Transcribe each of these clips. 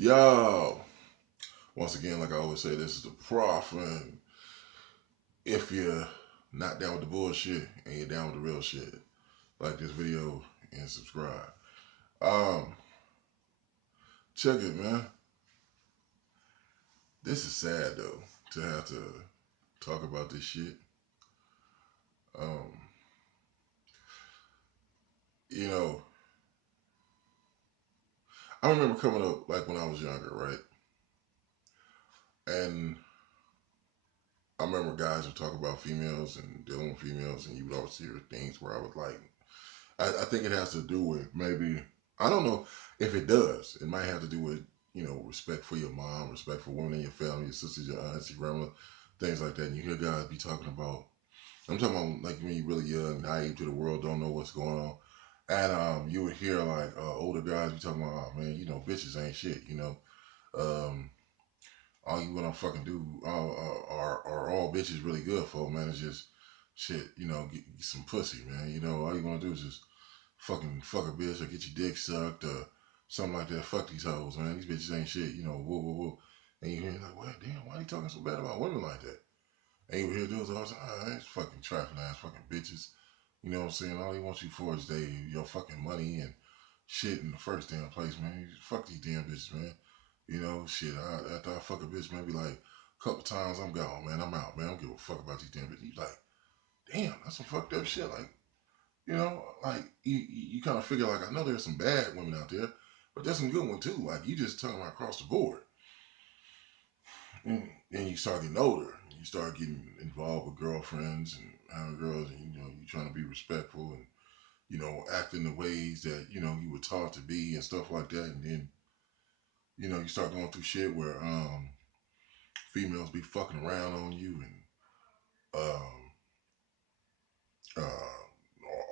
Yo, once again, like I always say, this is the prof, and if you're not down with the bullshit and you're down with the real shit, like this video and subscribe. Um, Check it, man. This is sad though to have to talk about this shit. Um, you know, I remember coming up like when I was younger, right? And I remember guys would talk about females and dealing with females, and you would always hear things where I was like, I think it has to do with maybe, I don't know if it does. It might have to do with, respect for your mom, respect for women in your family, your sisters, your aunts, your grandma, things like that. And you hear guys be talking about, I'm talking about like when you're really young, naive to the world, don't know what's going on. And you would hear like older guys be talking about, oh man, bitches ain't shit, Um, all you wanna fucking do are all bitches really good for, man. It's just shit, get some pussy, man. All you wanna do is just fucking fuck a bitch or get your dick sucked or something like that. Fuck these hoes, man. These bitches ain't shit, whoa, whoa, whoa. And you hear like, well, damn, why are you talking so bad about women like that? And you hear dudes all the time, it's fucking trifling ass fucking bitches. You know what I'm saying? All they want you for is your fucking money and shit in the first damn place, man. Fuck these damn bitches, man. Shit, after I fuck a bitch maybe like a couple times, I'm gone, man. I'm out, man. I don't give a fuck about these damn bitches. You like, damn, that's some fucked up shit. Like, like you kind of figure like I know there's some bad women out there, but there's some good ones too. Like you just talking about across the board, and you start getting older, you start getting involved with girlfriends and having girls, and you trying to be respectful and act in the ways that you were taught to be and stuff like that, and then you start going through shit where females be fucking around on you and um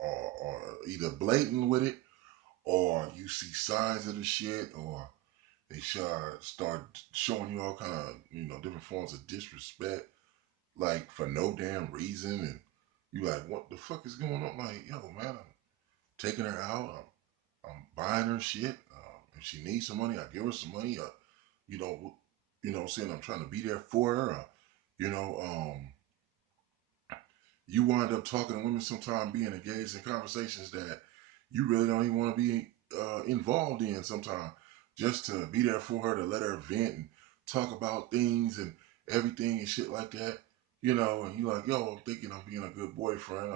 or either blatant with it or you see signs of the shit or they start showing you all kind of different forms of disrespect, like for no damn reason, and you like, what the fuck is going on? Like, yo, man, I'm taking her out, I'm buying her shit. If she needs some money, I give her some money. You know, what I'm saying, I'm trying to be there for her. You know, you wind up talking to women sometimes, being engaged in conversations that you really don't even want to be involved in sometimes, just to be there for her, to let her vent and talk about things and everything and shit like that. And you like, yo, I'm thinking I'm being a good boyfriend.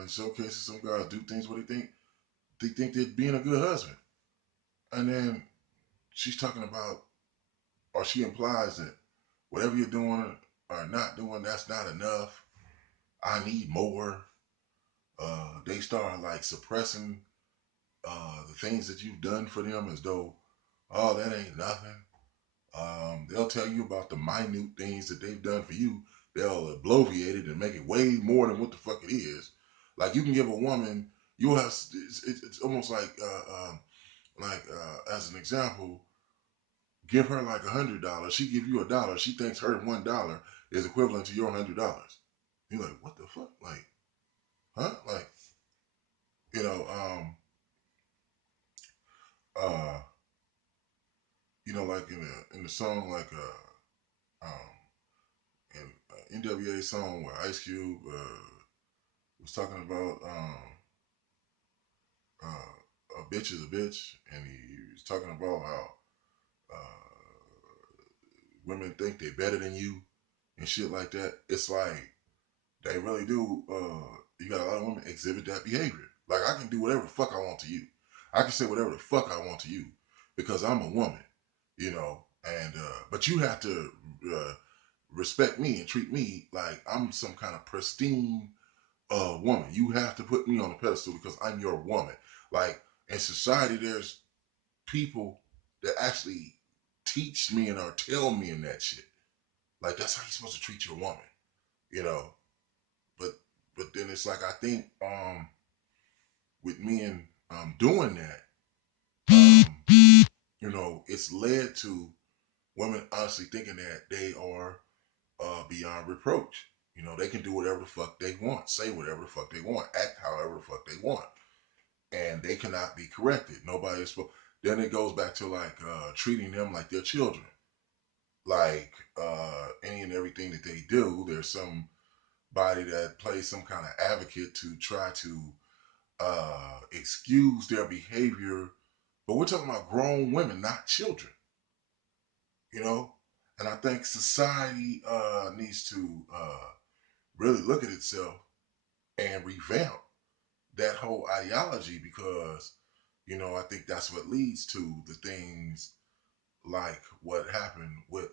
In some cases, some guys do things where they think they're being a good husband, and then she's talking about, or she implies that whatever you're doing or not doing, that's not enough. I need more. They start like suppressing the things that you've done for them as though, oh, that ain't nothing. They'll tell you about the minute things that they've done for you. They'll bloviate it and make it way more than what the fuck it is. Like you can give a woman, you'll have it's almost like as an example, give her like $100. She give you $1. She thinks her $1 is equivalent to your $100. You're like, what the fuck? Like, huh? Like, you know, um, uh, like in the song, like in NWA song where Ice Cube was talking about a bitch is a bitch, and he was talking about how women think they're better than you and shit like that. It's like they really do. You got a lot of women exhibit that behavior. Like I can do whatever the fuck I want to you. I can say whatever the fuck I want to you because I'm a woman, And but you have to uh, respect me and treat me like I'm some kind of pristine woman. You have to put me on a pedestal because I'm your woman. Like in society, there's people that actually teach me and or tell me in that shit. Like that's how you're supposed to treat your woman, you know. But then it's like I think with men doing that, it's led to women honestly thinking that they are beyond reproach. They can do whatever the fuck they want, say whatever the fuck they want, act however the fuck they want. and they cannot be corrected. Nobody is supposed. Then it goes back to like treating them like they're children. Like any and everything that they do, there's somebody that plays some kind of advocate to try to excuse their behavior. But we're talking about grown women, not children. You know, and I think society needs to really look at itself and revamp that whole ideology because I think that's what leads to the things like what happened with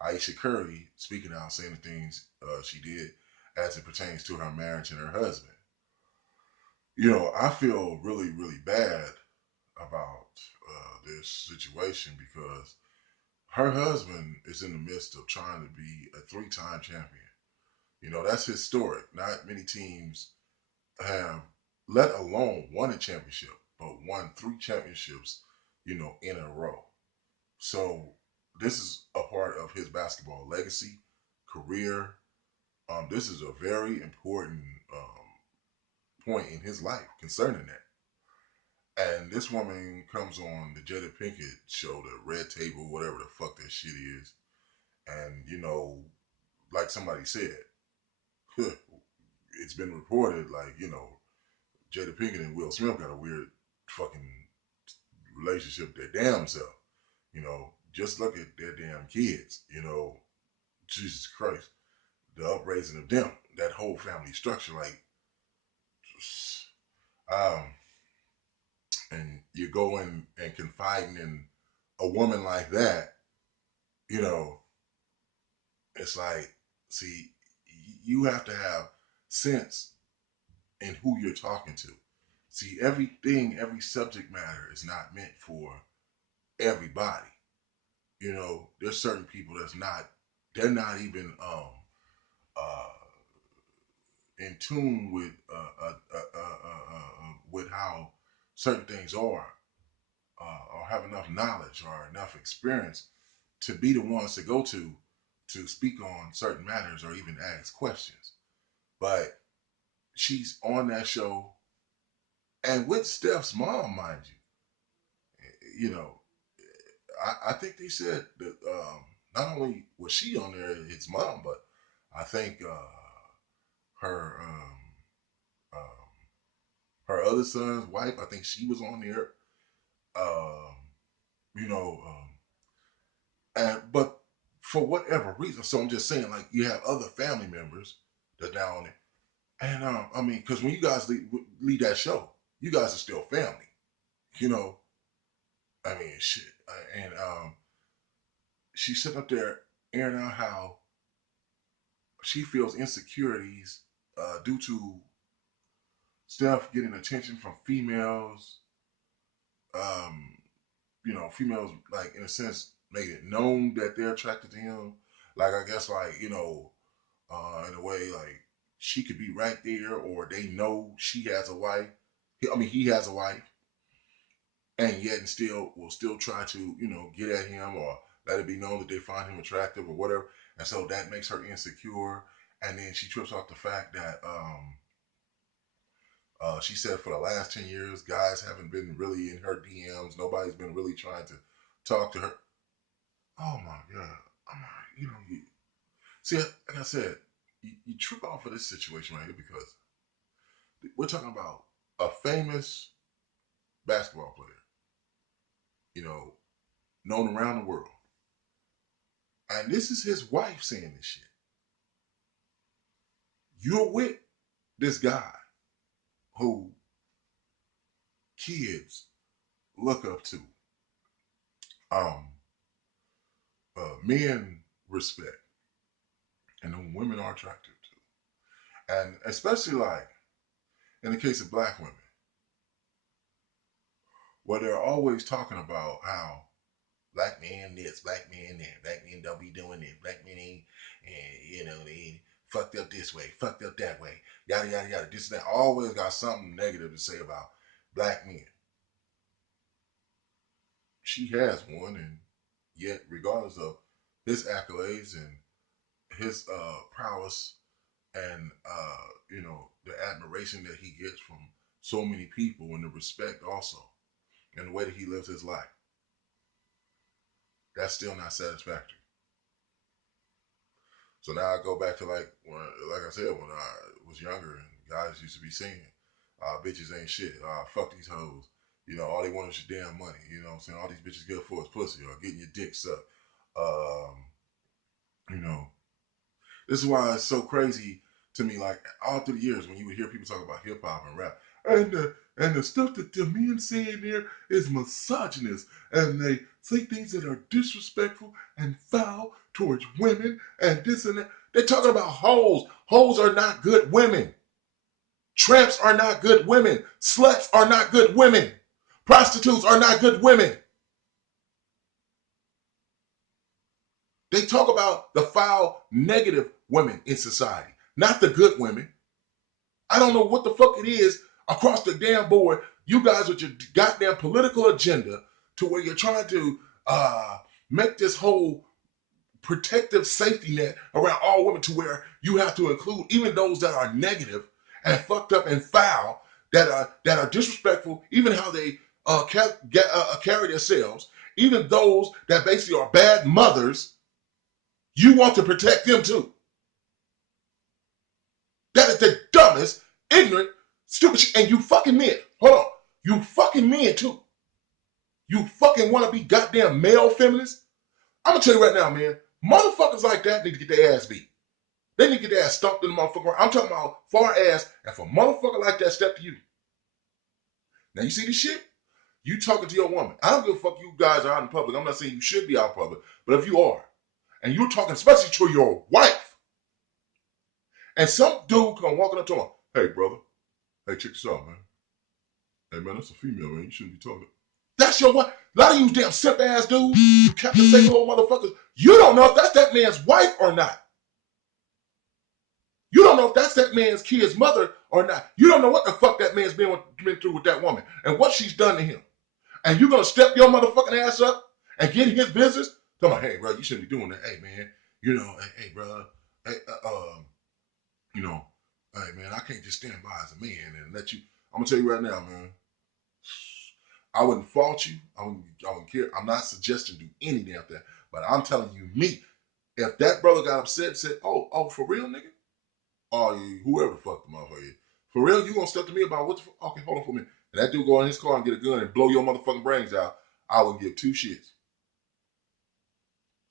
Ayesha Curry speaking out, saying the things she did as it pertains to her marriage and her husband. I feel really, really bad about this situation because her husband is in the midst of trying to be a three-time champion. That's historic. Not many teams have, let alone won a championship, but won three championships, in a row. So this is a part of his basketball legacy, career. This is a very important point in his life concerning that. And this woman comes on the Jada Pinkett show, the Red Table, whatever the fuck that shit is. And, like somebody said, it's been reported, like, Jada Pinkett and Will Smith got a weird fucking relationship, their damn self. Just look at their damn kids, Jesus Christ. The upraising of them, that whole family structure, like, um, and you go in and confiding in a woman like that, you know, it's like, see, you have to have sense in who you're talking to. See, everything, every subject matter is not meant for everybody. There's certain people they're not even in tune with how certain things are, or have enough knowledge or enough experience to be the ones to go to speak on certain matters or even ask questions. But she's on that show, and with Steph's mom, mind you, I think they said that not only was she on there, his mom, but I think her her other son's wife, I think she was on there. Um, you know, and but for whatever reason, so I'm just saying, like you have other family members that's now on it, and I mean, because when you guys leave that show, you guys are still family, you know. I mean, shit, and she's sitting up there airing out how she feels insecurities due to Steph getting attention from females. Um, females like in a sense making it known that they're attracted to him. Like I guess like in a way like she could be right there, or they know she has a wife. I mean, he has a wife, and yet and still will still try to get at him or let it be known that they find him attractive or whatever. And so that makes her insecure. And then she trips off the fact that she said for the last 10 years, guys haven't been really in her DMs. Nobody's been really trying to talk to her. Oh my God. I'm like, see, like I said, you trip off of this situation right here because we're talking about a famous basketball player, you know, known around the world. And this is his wife saying this shit. You're with this guy who kids look up to, um, men respect, and whom women are attracted to. And especially like in the case of black women, where they're always talking about how black man this, black man that, black men don't be doing this, black men ain't, and they fucked up this way, fucked up that way, yada yada yada. This and that always got something negative to say about black men. She has one, and yet, regardless of his accolades and his prowess and the admiration that he gets from so many people and the respect also and the way that he lives his life. That's still not satisfactory. So now I go back to like I said, when I was younger and guys used to be saying, bitches ain't shit. Fuck these hoes. You know, all they want is your damn money. You know what I'm saying? All these bitches good for is pussy or getting your dick sucked. You know, this is why it's so crazy to me. Like all through the years, when you would hear people talk about hip hop and rap, and the stuff that the men say in there is misogynist, and they say things that are disrespectful and foul towards women, and this and that. They're talking about hoes. Hoes are not good women. Tramps are not good women. Sluts are not good women. Prostitutes are not good women. They talk about the foul, negative women in society, not the good women. I don't know what the fuck it is across the damn board. You guys with your goddamn political agenda to where you're trying to make this whole protective safety net around all women to where you have to include even those that are negative and fucked up and foul, that are disrespectful, even how they carry themselves, even those that basically are bad mothers. You want to protect them too. That is the dumbest, ignorant, stupid shit. And you fucking men. Hold on. You fucking men too. You fucking want to be goddamn male feminists? I'm going to tell you right now, man. Motherfuckers like that need to get their ass beat. They need to get their ass stomped in the motherfucker. I'm talking about far ass. And for a motherfucker like that, step to you. Now you see this shit? You talking to your woman. I don't give a fuck you guys are out in public. I'm not saying you should be out in public. But if you are, and you're talking especially to your wife, and some dude come walking up to him, hey, brother. Hey, check this out, man. Hey, man, that's a female, man. You shouldn't be talking. That's your wife. A lot of you damn simp ass dudes, you Captain Satan old motherfuckers, you don't know if that's that man's wife or not. You don't know if that's that man's kid's mother or not. You don't know what the fuck that man's been through with that woman and what she's done to him. And you're going to step your motherfucking ass up and get in his business? Tell me, hey, bro, you shouldn't be doing that. Hey, man, you know, hey, bro, hey, you know, hey, man, I can't just stand by as a man and let you. I'm going to tell you right now, man. I wouldn't fault you. I wouldn't care. I'm not suggesting do any damn thing. But I'm telling you, me, if that brother got upset and said, oh, for real, nigga? Oh, whoever the fuck the motherfucker is. For real, you gonna step to me about what the fuck? Okay, hold on for a minute. And that dude go in his car and get a gun and blow your motherfucking brains out, I would give two shits.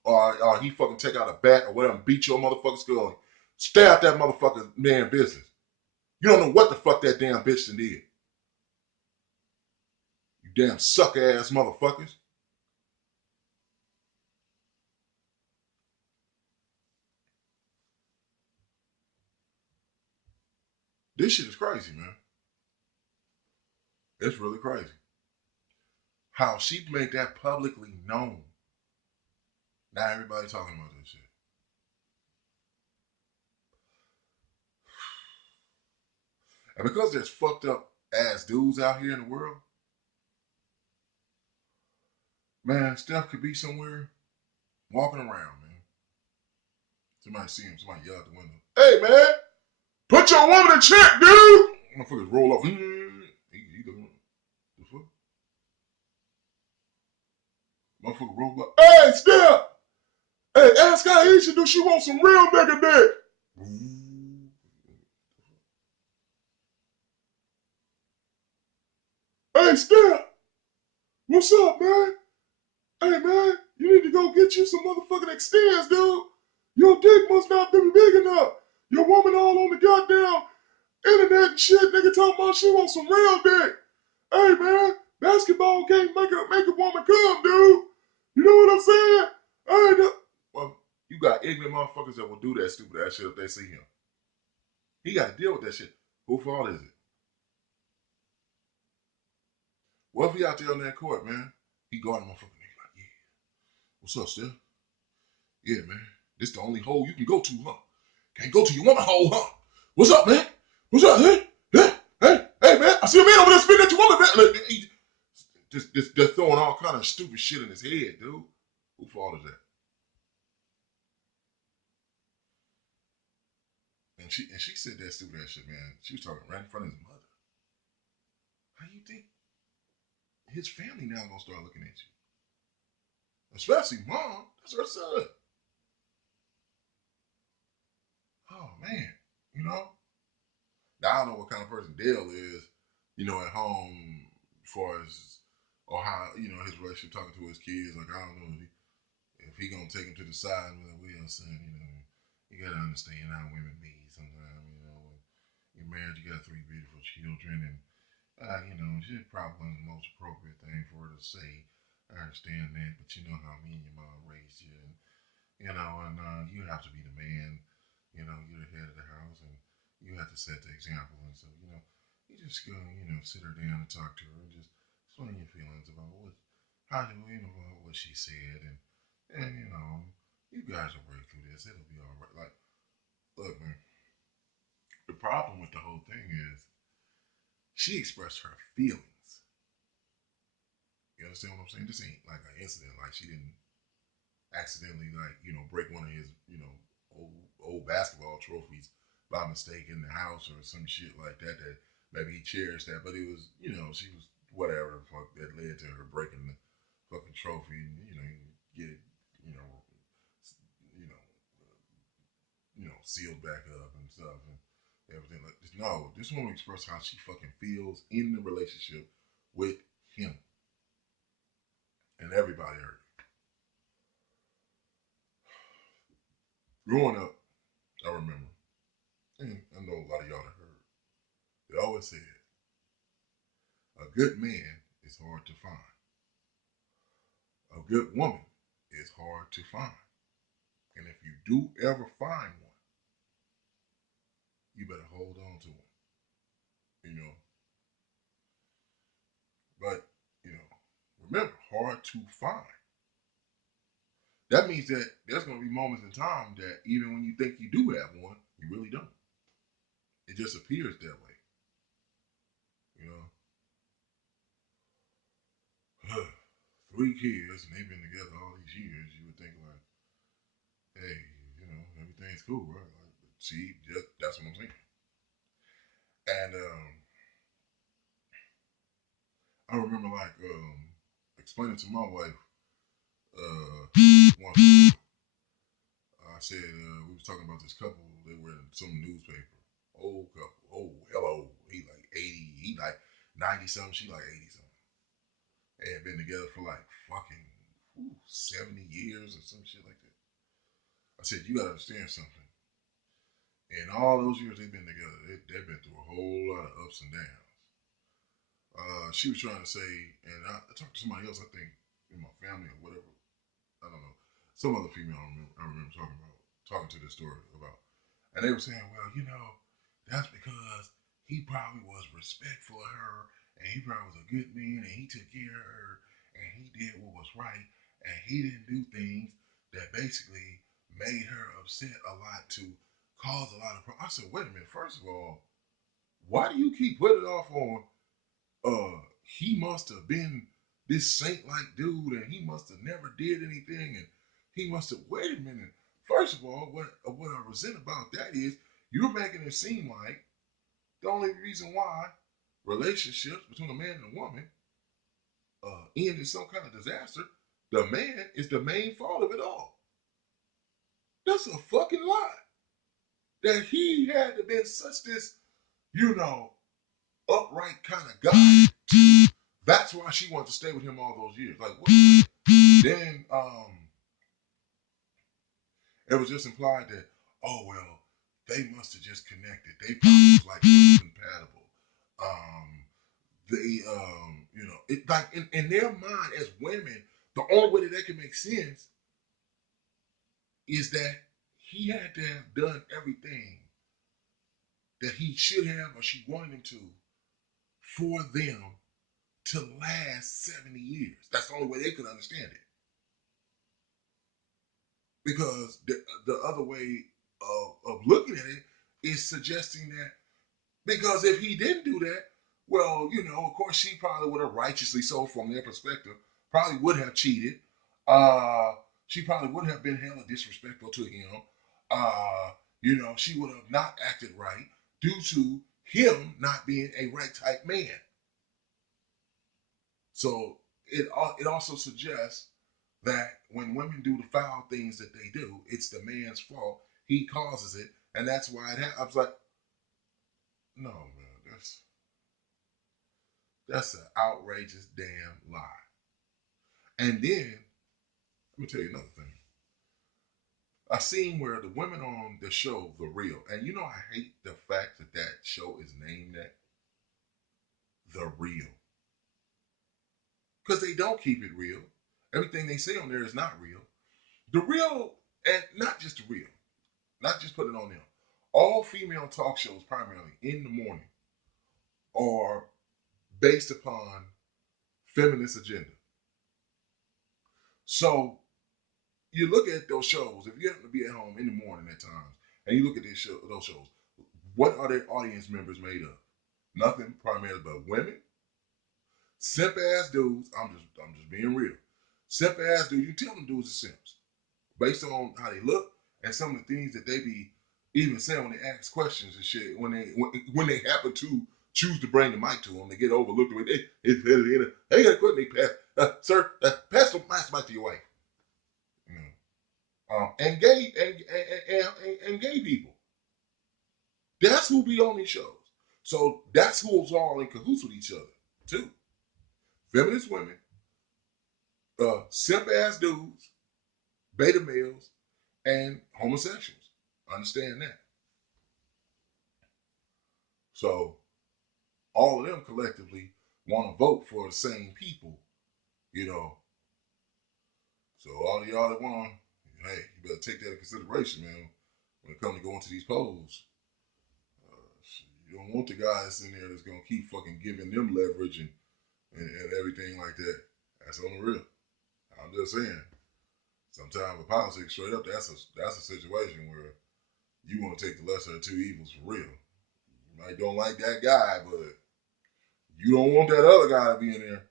Or he fucking take out a bat or whatever and beat your motherfucking skull. Stay out that motherfucking man business. You don't know what the fuck that damn bitch done did. You damn sucker ass motherfuckers. This shit is crazy, man. It's really crazy. How she made that publicly known. Now everybody talking about this shit. And because there's fucked up ass dudes out here in the world, man, Steph could be somewhere walking around, man. Somebody see him, somebody yell out the window. Hey, man, put your woman in check, dude. Motherfuckers roll up. He doing the fuck? Motherfucker roll up. Hey, Steph. Hey, ask Ayesha, do she want some real nigga dick? Hey, Steph. What's up, man? Hey, man, you need to go get you some motherfucking extends, dude. Your dick must not be big enough. Your woman all on the goddamn internet and shit, nigga, talking about she wants some real dick. Hey, man, basketball can't make a woman come, dude. You know what I'm saying? I ain't well, you got ignorant motherfuckers that will do that stupid ass shit if they see him. He got to deal with that shit. Who fault is it? What if he out there on that court, man? He going to motherfucking nigga like, yeah. What's up, Steph? Yeah, man. This the only hole you can go to, huh? Can't go to your woman hole, huh? What's up, man? What's up, hey? Hey, man. I see a man over there spitting at your woman, man. Like, just throwing all kind of stupid shit in his head, dude. Who fault is that? And she said that stupid ass shit, man. She was talking right in front of his mother. how you think his family now gonna start looking at you? Especially mom, that's her son. Oh man, you know. Now I don't know what kind of person Dale is, at home, as far as or how his relationship talking to his kids. Like I don't know if he gonna take him to the side and be like, "Well, son, you gotta understand how women be sometimes. You're married, you got 3 beautiful children, and she probably wasn't the most appropriate thing for her to say. I understand that, but you know how me and your mom raised you, and you have to be the man. You're the head of the house, and you have to set the example. And so, you just go, sit her down and talk to her, and just explain your feelings about about what she said, and you guys will break through this. It'll be all right. Like, look, man, the problem with the whole thing is she expressed her feelings. You understand what I'm saying? This ain't like an incident. Like she didn't accidentally break one of his old basketball trophies by mistake in the house or some shit like that. That maybe he cherished that, but it was she was whatever the fuck that led to her breaking the fucking trophy and get it you know you know sealed back up and stuff and everything like this. No, this woman expressed how she fucking feels in the relationship with him, and everybody heard it. Growing up, I remember, and I know a lot of y'all have heard. They always said a good man is hard to find. A good woman is hard to find. And if you do ever find one, you better hold on to one. You know, but you know, remember, hard to find. That means that there's going to be moments in time that even when you think you do have one, you really don't. It just appears that way. You know, 3 kids and they've been together all these years. You would think like, hey, everything's cool, right? Like, see, that's what I'm saying. And I remember like explaining to my wife once before. I said we was talking about this couple. They were in some newspaper. Old couple. Oh, hello. He like 80. He like 90 something. She like 80 something. They had been together for like fucking 70 years or some shit like that. I said you gotta understand something. In all those years they've been together, they've been through a whole lot of ups and downs. She was trying to say, and I talked to somebody else, I think, in my family or whatever. I don't know. Some other female I remember talking to this story about. And they were saying, well, that's because he probably was respectful of her and he probably was a good man and he took care of her and he did what was right and he didn't do things that basically made her upset a lot to cause a lot of problems. I said, wait a minute, first of all, why do you keep putting it off on he must have been this saint like dude and he must have never did anything and he must have wait a minute. First of all, what I resent about that is you're making it seem like the only reason why relationships between a man and a woman end in some kind of disaster, the man is the main fault of it all. That's a fucking lie. That he had to been such this, you know, upright kind of guy. That's why she wanted to stay with him all those years. Like what? Then it was just implied that, oh well, they must have just connected. They probably was like compatible. They it like in their mind as women, the only way that they can make sense is that he had to have done everything that he should have or she wanted him to for them to last 70 years. That's the only way they could understand it. Because the other way of looking at it is suggesting that because if he didn't do that, well, of course, she probably would have righteously so from their perspective, probably would have cheated. Uh, she probably would have been hella disrespectful to him. She would have not acted right due to him not being a right type man. So it also suggests that when women do the foul things that they do, it's the man's fault. He causes it, and that's why it happens. I was like, no, man, that's an outrageous damn lie. And then let me tell you another thing. I seen where the women on the show, The Real, and you know I hate the fact that that show is named that The Real, because they don't keep it real. Everything they say on there is not real. The Real, and not just The Real, not just putting it on them. All female talk shows, primarily in the morning, are based upon feminist agenda. So you look at those shows. If you happen to be at home in the morning at times, and you look at those shows, what are their audience members made of? Nothing primarily but women, simp ass dudes. I'm just being real. Simp ass dudes. You tell them dudes are simps based on how they look and some of the things that they be even saying when they ask questions and shit. When they happen to choose to bring the mic to them, they get overlooked. Hey, got to quit me, pass, sir. Pass the mic to your wife. You and gay and gay people. That's who be on these shows. So that's who's all in cahoots with each other too. Feminist women, simp ass dudes, beta males, and homosexuals. Understand that. So all of them collectively want to vote for the same people, you know. So all of y'all that want, hey, you better take that into consideration, man. When it comes to going to these polls, you don't want the guy that's in there that's gonna keep fucking giving them leverage and everything like that. That's on the real. I'm just saying. Sometimes with politics, straight up, that's a situation where you want to take the lesser of two evils for real. You might don't like that guy, but you don't want that other guy to be in there.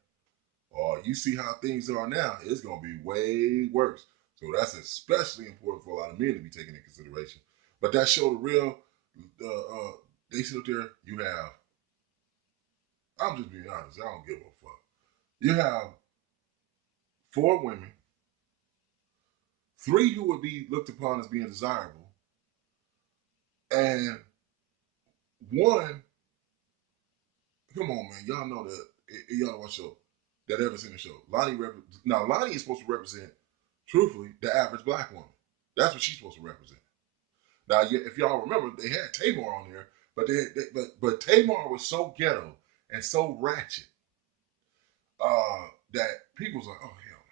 Or you see how things are now, it's gonna be way worse. So that's especially important for a lot of men to be taken into consideration. But that show, The Real, they sit up there. You have, I'm just being honest. I don't give a fuck. You have four women, three who would be looked upon as being desirable, and one. Come on, man. Y'all know that. Y'all know what show that ever seen the show. Now Lonnie is supposed to represent, truthfully, the average black woman. That's what she's supposed to represent. Now, if y'all remember, they had Tamar on there, but Tamar was so ghetto and so ratchet that people was like, oh hell.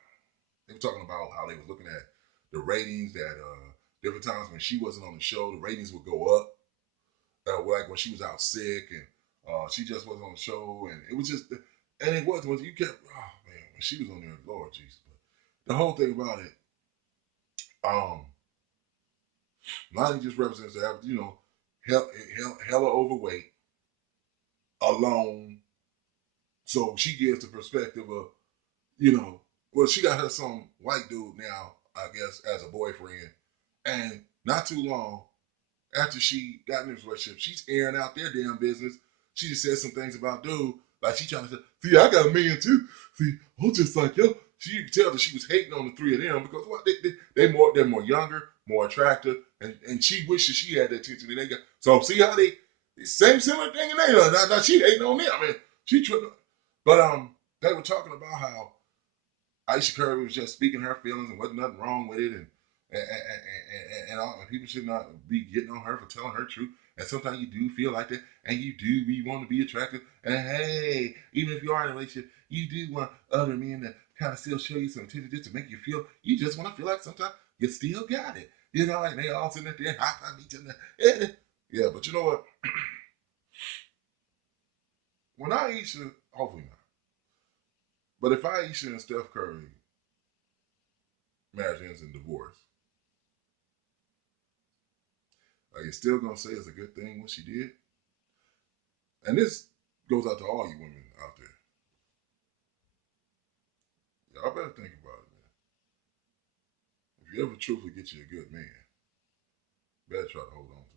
They were talking about how they was looking at the ratings that different times when she wasn't on the show, the ratings would go up. Like when she was out sick and she just wasn't on the show, and it was just, and it was when you kept, oh man, when she was on there, Lord Jesus. But the whole thing about it, um, Lonnie just represents the average, hella overweight, alone. So she gives the perspective of, well, she got her some white dude now, I guess, as a boyfriend, and not too long after she got in this relationship, she's airing out their damn business. She just said some things about dude, like she trying to say, see, I got a man too. See, I'm just like yo. You could tell that she was hating on the three of them because what they're more younger, more attractive, and she wishes she had that attention that they got. So see how they same similar thing and they now she hating on them. I mean, she tripping, but they were talking about how Ayesha Curry was just speaking her feelings and wasn't nothing wrong with it, and people should not be getting on her for telling her truth. And sometimes you do feel like that, and you do want to be attractive. And hey, even if you are in a relationship, you do want other men to kind of still show you some attention just to make you feel. You just want to feel like sometimes you still got it, and they all sitting there high five each other. Yeah, but you know what? When Ayesha, hopefully not, but if Ayesha and Steph Curry marriage ends in divorce, are you still gonna say it's a good thing what she did? And this goes out to all you women out there. Y'all better think about it, man. If you ever truly get you a good man, better try to hold on to